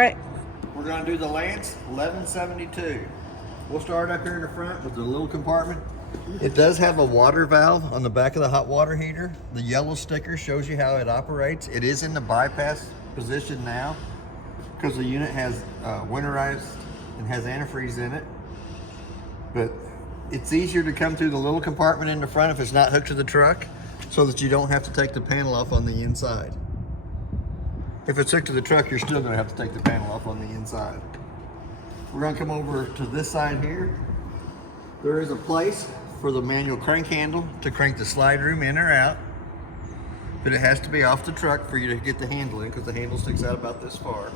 Right. We're going to do the Lance 1172. We'll start up here in the front with the little compartment. It does have a water valve on the back of the hot water heater. The yellow sticker shows you how it operates. It is in the bypass position now because the unit has winterized and has antifreeze in it. But it's easier to come through the little compartment in the front if it's not hooked to the truck, so that you don't have to take the panel off on the inside. If it's hooked to the truck, you're still going to have to take the panel off on the inside. We're going to come over to this side here. There is a place for the manual crank handle to crank the slide room in or out, but it has to be off the truck for you to get the handle in because the handle sticks out about this far.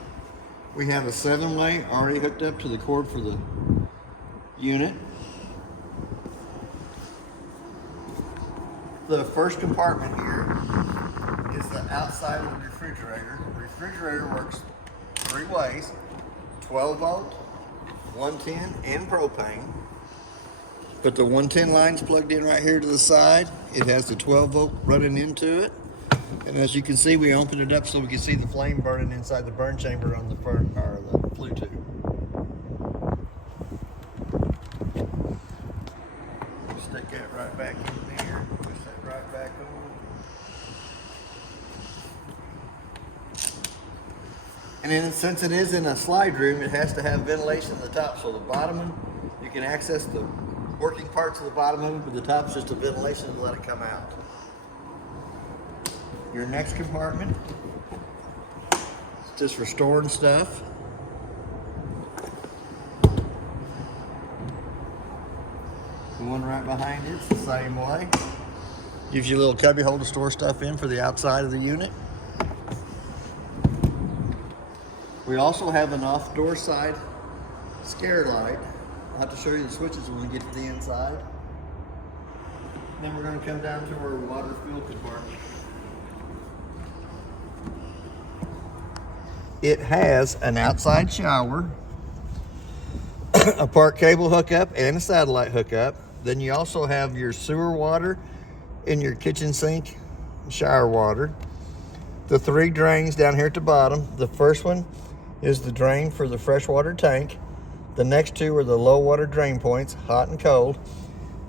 We have a 7-way already hooked up to the cord for the unit. The first compartment here is the outside of the refrigerator. The refrigerator works 3 ways: 12 volt, 110, and propane. But the 110 line's plugged in right here to the side. It has the 12 volt running into it. And as you can see, we opened it up so we can see the flame burning inside the burn chamber on the flue tube. Stick that right back in there. Push that right back on. And then since it is in a slide room, it has to have ventilation in the top. So the bottom one, you can access the working parts of the bottom of it, but the top's just a ventilation to let it come out. Your next compartment is just for storing stuff. The one right behind it's the same way. Gives you a little cubby hole to store stuff in for the outside of the unit. We also have an off-door side scare light. I'll have to show you the switches when we get to the inside. Then we're going to come down to our water fuel compartment. It has an outside shower, a park cable hookup, and a satellite hookup. Then you also have your sewer water in your kitchen sink, shower water. The 3 drains down here at the bottom. The first one is the drain for the freshwater tank. The next 2 are the low water drain points, hot and cold.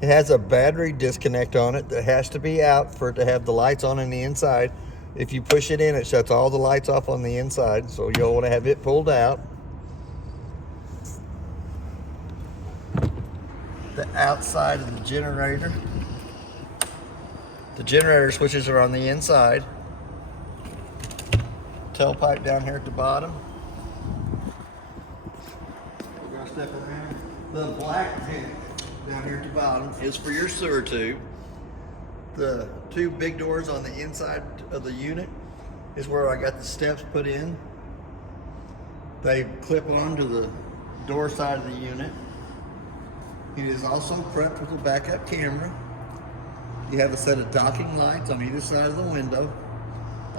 It has a battery disconnect on it that has to be out for it to have the lights on the inside. If you push it in, it shuts all the lights off on the inside, so you'll want to have it pulled out. The outside of the generator. The generator switches are on the inside. Tailpipe down here at the bottom. We're going to step around. The black tank down here at the bottom is for your sewer tube. The 2 big doors on the inside of the unit is where I got the steps put in. They clip onto the door side of the unit. It is also prepped with a backup camera. You have a set of docking lights on either side of the window,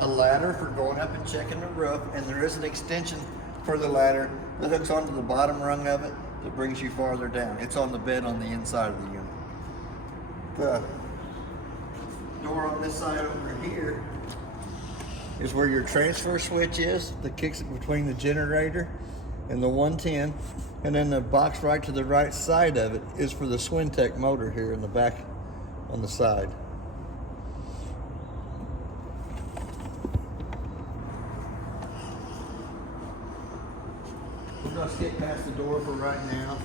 a ladder for going up and checking the roof, and there is an extension for the ladder that hooks onto the bottom rung of it that brings you farther down. It's on the bed on the inside of the unit. The door on this side over here is where your transfer switch is that kicks it between the generator and the 110, and then the box right to the right side of it is for the Swintech motor here in the back on the side. We're going to skip past the door for right now.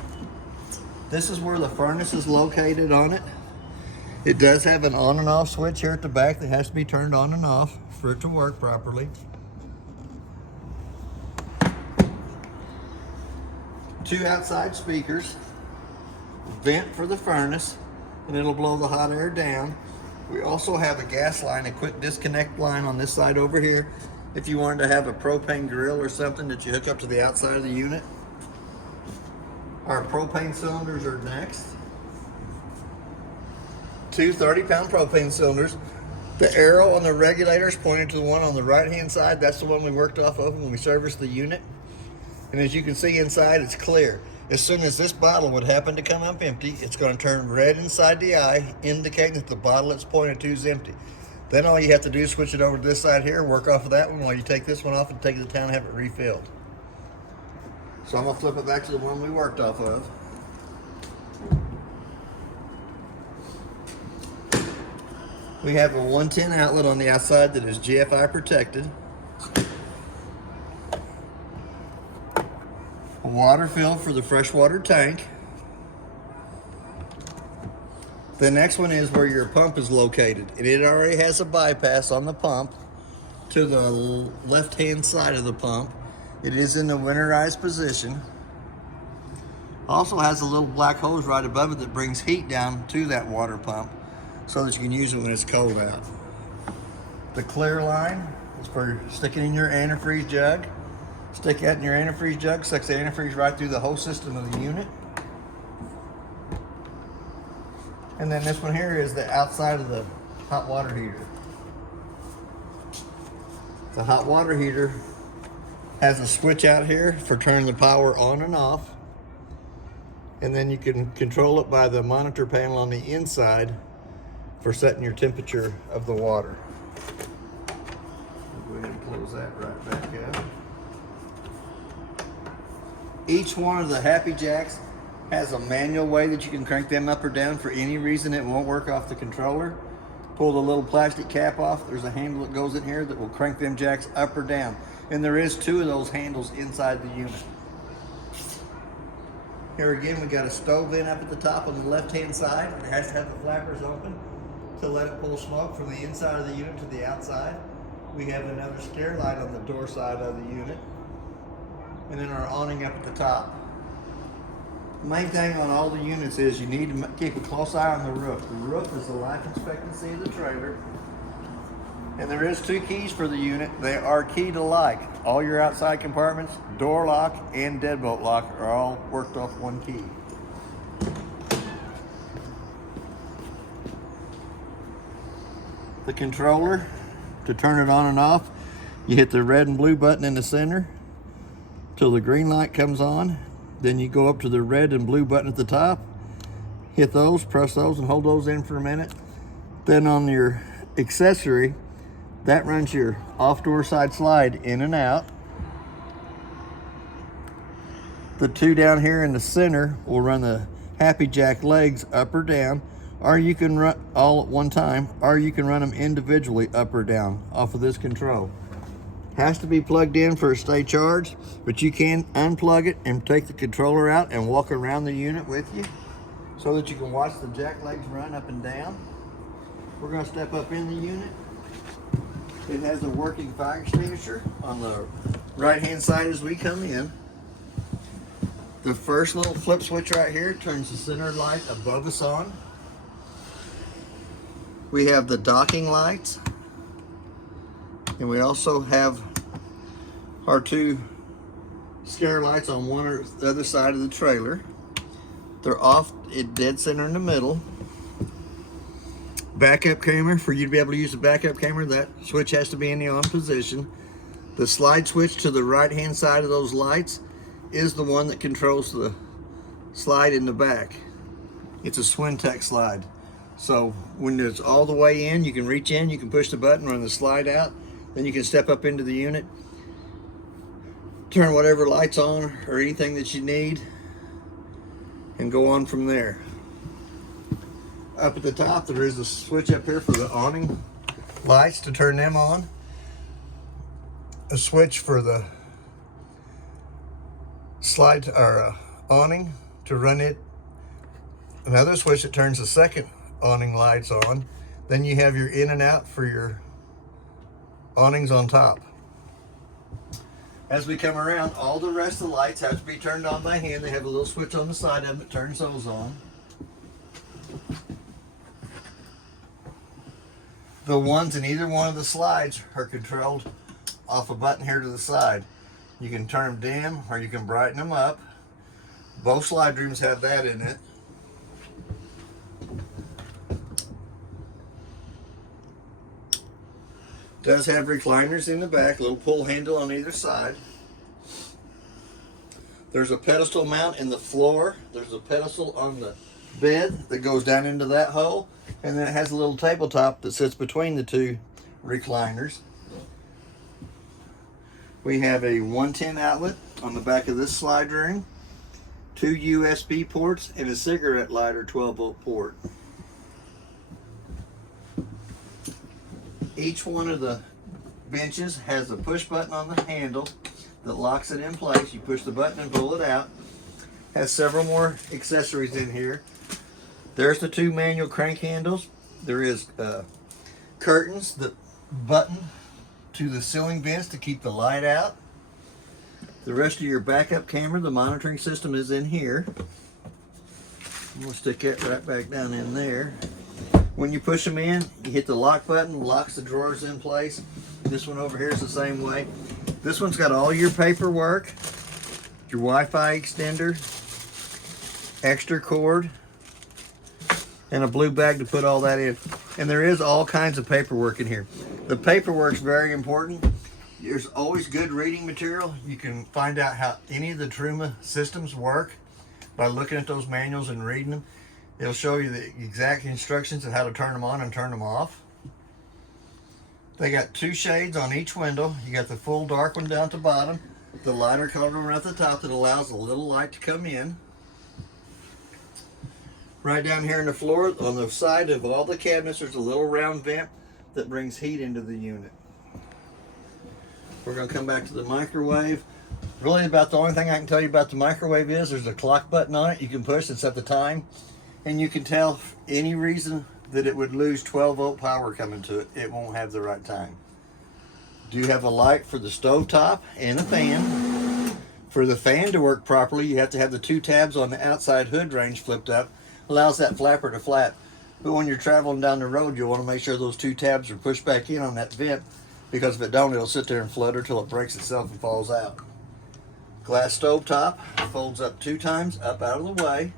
This is where the furnace is located on it. It does have an on and off switch here at the back that has to be turned on and off for it to work properly. 2 outside speakers, vent for the furnace, and it'll blow the hot air down. We also have a gas line, a quick disconnect line on this side over here if you wanted to have a propane grill or something that you hook up to the outside of the unit. Our propane cylinders are next. 2 30-pound propane cylinders. The arrow on the regulator is pointed to the one on the right-hand side. That's the one we worked off of when we serviced the unit. And as you can see inside, it's clear. As soon as this bottle would happen to come up empty, it's going to turn red inside the eye, indicating that the bottle it's pointed to is empty. Then all you have to do is switch it over to this side here, work off of that one while you take this one off and take it to town and have it refilled. So I'm gonna flip it back to the one we worked off of. We have a 110 outlet on the outside that is GFI protected. A water fill for the freshwater tank. The next one is where your pump is located, and it already has a bypass on the pump to the left-hand side of the pump. It is in the winterized position. Also has a little black hose right above it that brings heat down to that water pump so that you can use it when it's cold out. The clear line is for sticking in your antifreeze jug. Stick that in your antifreeze jug, sucks the antifreeze right through the whole system of the unit. And then this one here is the outside of the hot water heater. The hot water heater has a switch out here for turning the power on and off. And then you can control it by the monitor panel on the inside for setting your temperature of the water. Go ahead and close that right back up. Each one of the Happy Jacks has a manual way that you can crank them up or down. For any reason it won't work off the controller, pull the little plastic cap off. There's a handle that goes in here that will crank them jacks up or down. And there is 2 of those handles inside the unit. Here again, we got a stove vent up at the top on the left-hand side. It has to have the flappers open to let it pull smoke from the inside of the unit to the outside. We have another scare light on the door side of the unit. And then our awning up at the top. The main thing on all the units is you need to keep a close eye on the roof. The roof is the life expectancy of the trailer. And there is 2 keys for the unit. They are key to like. All your outside compartments, door lock and deadbolt lock are all worked off 1 key. The controller, to turn it on and off, you hit the red and blue button in the center till the green light comes on. Then you go up to the red and blue button at the top, hit those, press those, and hold those in for a minute. Then on your accessory, that runs your off door side slide in and out. The 2 down here in the center will run the Happy Jack legs up or down, or you can run all at one time, or you can run them individually up or down off of this control. Has to be plugged in for a stay charged, but you can unplug it and take the controller out and walk around the unit with you so that you can watch the jack legs run up and down. We're going to step up in the unit. It has a working fire extinguisher on the right hand side as we come in. The first little flip switch right here turns the center light above us on. We have the docking lights, and we also have our 2 scare lights on one or the other side of the trailer. They're off at dead center in the middle. Backup camera, for you to be able to use the backup camera, that switch has to be in the on position. The slide switch to the right hand side of those lights is the one that controls the slide in the back. It's a Swintech slide. So when it's all the way in, you can reach in, you can push the button, run the slide out, then you can step up into the unit, turn whatever lights on or anything that you need, and go on from there. Up at the top, there is a switch up here for the awning lights to turn them on. A switch for the slide or awning to run it. Another switch that turns the second awning lights on. Then you have your in and out for your awnings on top. As we come around, all the rest of the lights have to be turned on by hand. They have a little switch on the side of them that turns those on. The ones in either one of the slides are controlled off a button here to the side. You can turn them dim or you can brighten them up. Both slide rooms have that in it. Does have recliners in the back, a little pull handle on either side. There's a pedestal mount in the floor. There's a pedestal on the bed that goes down into that hole, and then it has a little tabletop that sits between the 2 recliners. We have a 110 outlet On the back of this slide ring, 2 USB ports and a cigarette lighter 12-volt port. Each one of the benches has a push button on the handle that locks it in place. You push the button and pull it out. Has several more accessories in here. There's the 2 manual crank handles. There is curtains that button to the ceiling vents to keep the light out. The rest of your backup camera, the monitoring system, is in here. I'm going to stick that right back down in there. When you push them in, you hit the lock button, locks the drawers in place. This one over here is the same way. This one's got all your paperwork, your Wi-Fi extender, extra cord, and a blue bag to put all that in. And there is all kinds of paperwork in here. The paperwork's very important. There's always good reading material. You can find out how any of the Truma systems work by looking at those manuals and reading them. It'll show you the exact instructions of how to turn them on and turn them off. They got 2 shades on each window. You got the full dark one down at the bottom, the lighter colored one at the top that allows a little light to come in. Right down here in the floor, on the side of all the cabinets, there's a little round vent that brings heat into the unit. We're going to come back to the microwave. Really about the only thing I can tell you about the microwave is there's a clock button on it you can push and set the time. And you can tell for any reason that it would lose 12-volt power coming to it. It won't have the right time. Do have a light for the stovetop and a fan. For the fan to work properly, you have to have the 2 tabs on the outside hood range flipped up. Allows that flapper to flap. But when you're traveling down the road, you'll want to make sure those 2 tabs are pushed back in on that vent, because if it don't, it'll sit there and flutter till it breaks itself and falls out. Glass stove top folds up 2 times, up out of the way.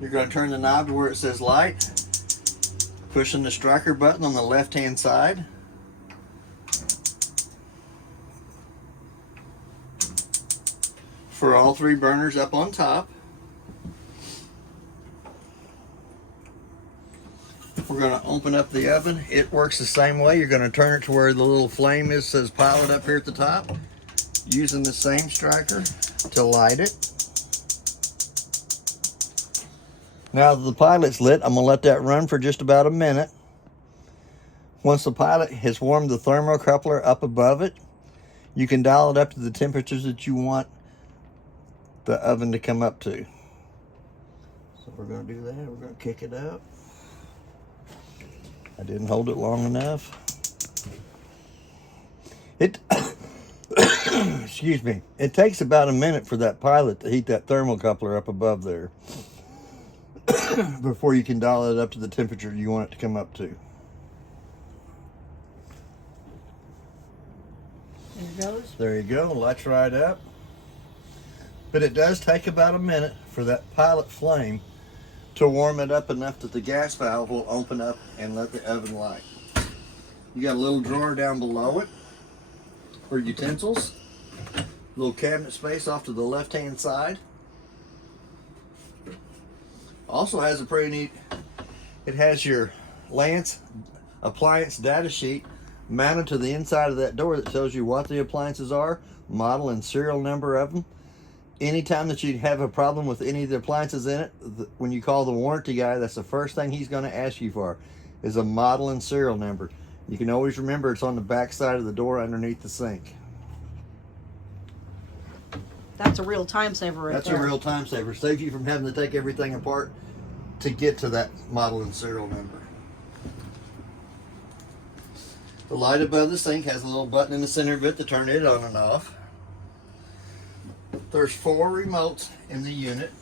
You're going to turn the knob to where it says light, pushing the striker button on the left-hand side. For all 3 burners up on top. We're going to open up the oven. It works the same way. You're going to turn it to where the little flame is, says pilot up here at the top, using the same striker to light it. Now that the pilot's lit, I'm going to let that run for just about a minute. Once the pilot has warmed the thermocoupler up above it, you can dial it up to the temperatures that you want the oven to come up to. So we're going to do that. We're going to kick it up. I didn't hold it long enough. Excuse me. It takes about a minute for that pilot to heat that thermocoupler up above there before you can dial it up to the temperature you want it to come up to. There it goes. There you go. Lights right up. But it does take about a minute for that pilot flame to warm it up enough that the gas valve will open up and let the oven light. You got a little drawer down below it for utensils. Little cabinet space off to the left-hand side. Also has a pretty neat, it has your appliance data sheet mounted to the inside of that door that tells you what the appliances are, model and serial number of them. Anytime that you have a problem with any of the appliances in it, when you call the warranty guy, that's the first thing he's going to ask you for, is a model and serial number. You can always remember it's on the back side of the door underneath the sink. That's a real time saver right That's there. a real time saver. Saves you from having to take everything apart to get to that model and serial number. The light above the sink has a little button in the center of it to turn it on and off. There's 4 remotes in the unit.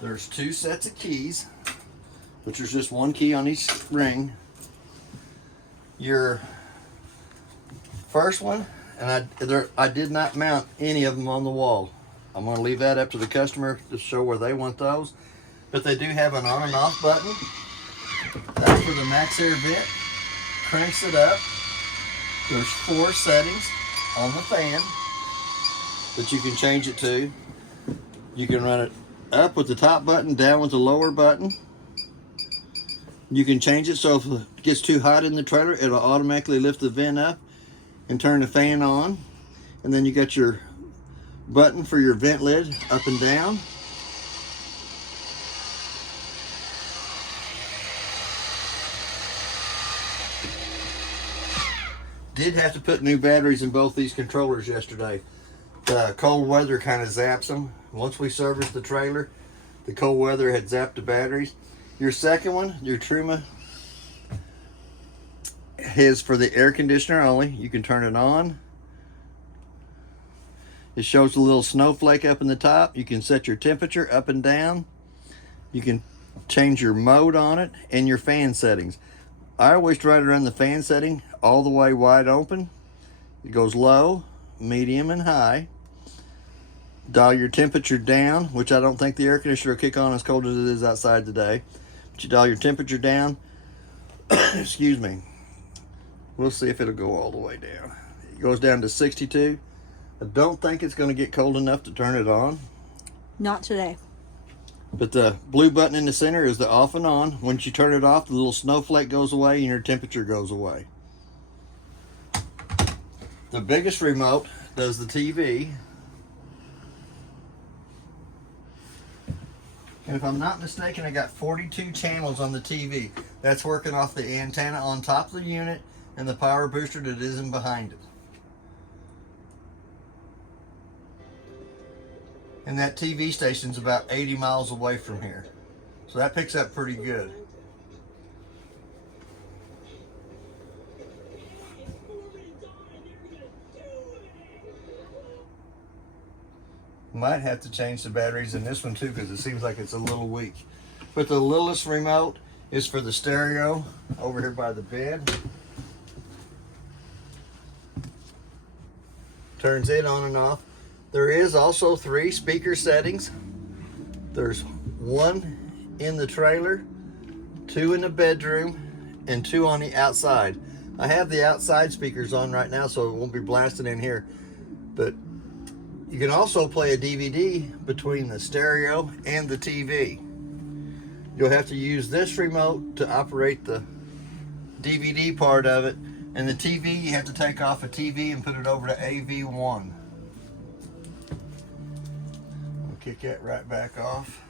There's 2 sets of keys, which is just 1 key on each ring. Your first one, and I did not mount any of them on the wall. I'm going to leave that up to the customer to show where they want those. But they do have an on and off button. That's for the max air vent. Cranks it up. There's 4 settings on the fan that you can change it to. You can run it up with the top button, down with the lower button. You can change it so if it gets too hot in the trailer, it'll automatically lift the vent up and turn the fan on. And then you got your button for your vent lid up and down. Did have to put new batteries in both these controllers yesterday. The cold weather kind of zaps them. Once we serviced the trailer, the cold weather had zapped the batteries. Your second one, your Truma, is for the air conditioner only. You can turn it on. It shows a little snowflake up in the top. You can set your temperature up and down. You can change your mode on it and your fan settings. I always try to run the fan setting all the way wide open. It goes low, medium, and high. Dial your temperature down, which I don't think the air conditioner will kick on as cold as it is outside today. But you dial your temperature down. Excuse me. We'll see if it'll go all the way down. It goes down to 62. I don't think it's going to get cold enough to turn it on. Not today. But the blue button in the center is the off and on. Once you turn it off, the little snowflake goes away and your temperature goes away. The biggest remote does the TV. And if I'm not mistaken, I got 42 channels on the TV. That's working off the antenna on top of the unit and the power booster that isn't behind it. And that TV station's about 80 miles away from here. So that picks up pretty good. Might have to change the batteries in this one too because it seems like it's a little weak. But the littlest remote is for the stereo over here by the bed. Turns it on and off. There is also 3 speaker settings. There's 1 in the trailer, 2 in the bedroom, and 2 on the outside. I have the outside speakers on right now so it won't be blasting in here. But you can also play a DVD between the stereo and the TV. You'll have to use this remote to operate the DVD part of it. And the TV, you have to take off a TV and put it over to AV1. I'll kick that right back off.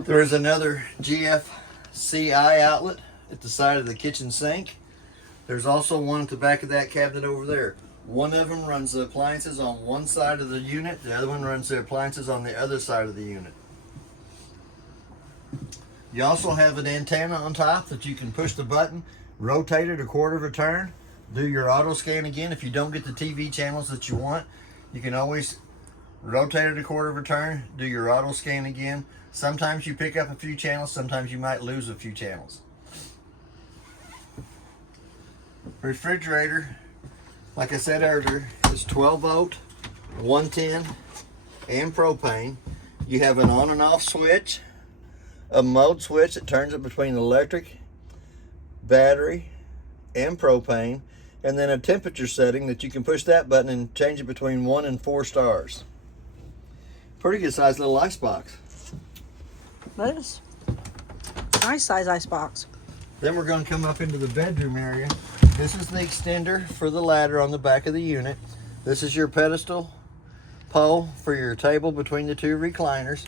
There is another GFCI outlet at the side of the kitchen sink. There's also one at the back of that cabinet over there. One of them runs the appliances on one side of the unit. The other one runs the appliances on the other side of the unit. You also have an antenna on top that you can push the button, rotate it a quarter of a turn, do your auto scan again. If you don't get the TV channels that you want, you can always rotate it a quarter of a turn, do your auto scan again. Sometimes you pick up a few channels, sometimes you might lose a few channels. Refrigerator, like I said earlier, is 12 volt, 110, and propane. You have an on and off switch, a mode switch that turns it between electric, battery, and propane, and then a temperature setting that you can push that button and change it between 1 and 4 stars. Pretty good sized little icebox. That is nice size icebox. Then we're going to come up into the bedroom area. This is the extender for the ladder on the back of the unit. This is your pedestal pole for your table between the 2 recliners.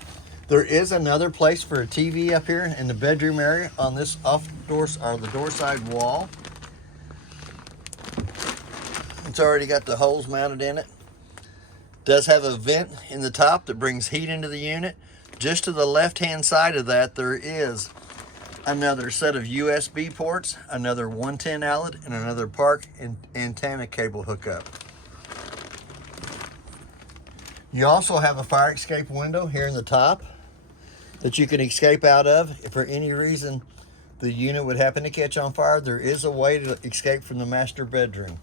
There is another place for a TV up here in the bedroom area on this off door or the door side wall. It's already got the holes mounted in it. Does have a vent in the top that brings heat into the unit. Just to the left hand side of that, there is another set of USB ports, another 110 outlet, and another Park and antenna cable hookup. You also have a fire escape window here in the top that you can escape out of. If for any reason the unit would happen to catch on fire, there is a way to escape from the master bedroom.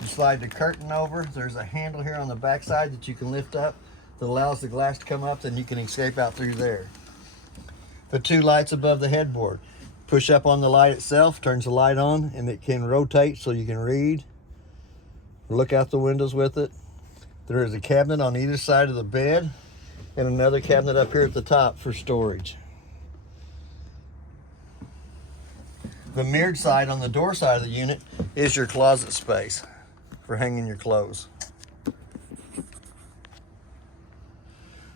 You slide the curtain over. There's a handle here on the back side that you can lift up that allows the glass to come up, then you can escape out through there. The 2 lights above the headboard. Push up on the light itself, turns the light on, and it can rotate so you can read, look out the windows with it. There is a cabinet on either side of the bed. and another cabinet up here at the top for storage. The mirrored side on the door side of the unit is your closet space for hanging your clothes.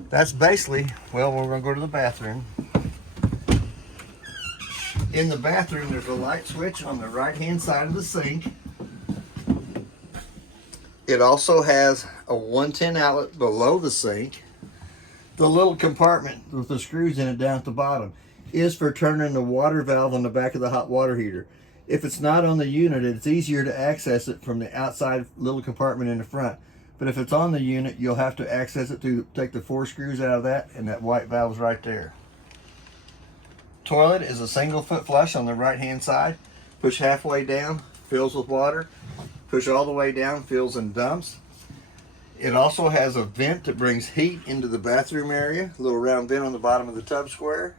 That's basically, well, we're gonna go to the bathroom. In the bathroom, there's a light switch on the right-hand side of the sink. It also has a 110 outlet below the sink. The little compartment with the screws in it down at the bottom is for turning the water valve on the back of the hot water heater. If it's not on the unit, it's easier to access it from the outside little compartment in the front. But if it's on the unit, you'll have to access it to take the 4 screws out of that, and that white valve's right there. Toilet is a single foot flush on the right hand side. Push halfway down, fills with water. Push all the way down, fills and dumps. It also has a vent that brings heat into the bathroom area. A little round vent on the bottom of the tub square.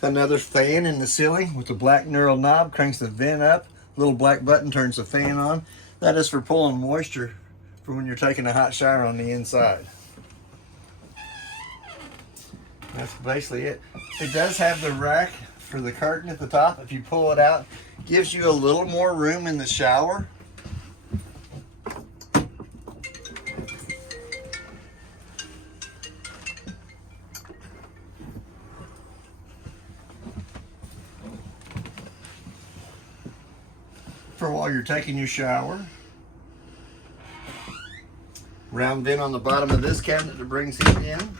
Another fan in the ceiling with the black knurled knob cranks the vent up. Little black button turns the fan on. That is for pulling moisture for when you're taking a hot shower on the inside. That's basically it. It does have the rack for the curtain at the top. If you pull it out, gives you a little more room in the shower. For while you're taking your shower. Round vent on the bottom of this cabinet that brings heat in.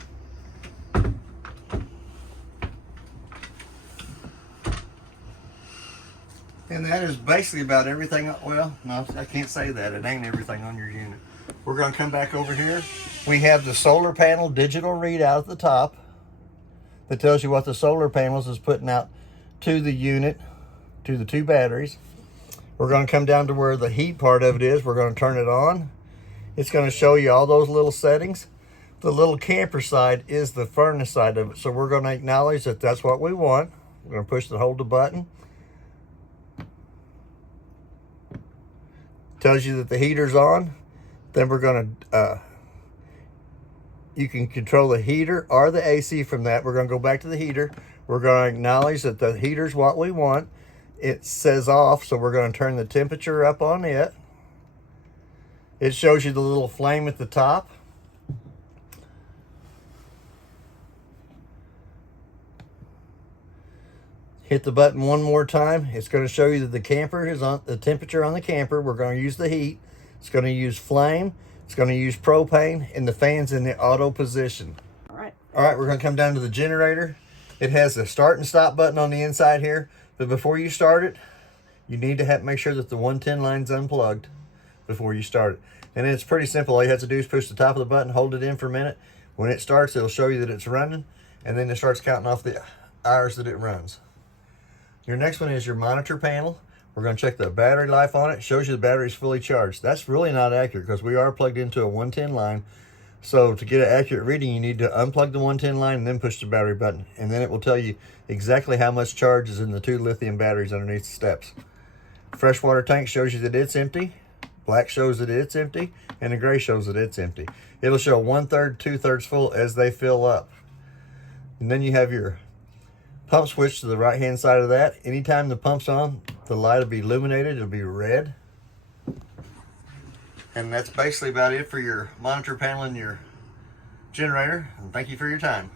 And that is basically about everything. Well, no, I can't say that. It ain't everything on your unit. We're going to come back over here. We have the solar panel digital readout at the top that tells you what the solar panels is putting out to the unit, to the 2 batteries. We're going to come down to where the heat part of it is. We're going to turn it on. It's going to show you all those little settings. The little camper side is the furnace side of it. So we're going to acknowledge that that's what we want. We're going to push and hold the button. Tells you that the heater's on. Then we're going to, you can control the heater or the AC from that. We're going to go back to the heater. We're going to acknowledge that the heater's what we want. It says off, so we're going to turn the temperature up on it. It shows you the little flame at the top. Hit the button one more time. It's going to show you that the camper is on the temperature on the camper. We're going to use the heat. It's going to use flame. It's going to use propane, and the fan's in the auto position. All right, we're going to come down to the generator. It has the start and stop button on the inside here. But before you start it, you need to make sure that the 110 line's unplugged before you start it. And it's pretty simple. All you have to do is push the top of the button, hold it in for a minute. When it starts, it'll show you that it's running, and then it starts counting off the hours that it runs. Your next one is your monitor panel. We're going to check the battery life on it. It shows you the battery's fully charged. That's really not accurate because we are plugged into a 110 line. So to get an accurate reading, you need to unplug the 110 line and then push the battery button. And then it will tell you exactly how much charge is in the 2 lithium batteries underneath the steps. Freshwater tank shows you that it's empty. Black shows that it's empty. And the gray shows that it's empty. It'll show 1/3, 2/3 full as they fill up. And then you have your pump switch to the right hand side of that. Anytime the pump's on, the light will be illuminated. It'll be red. And that's basically about it for your monitor panel and your generator. And thank you for your time.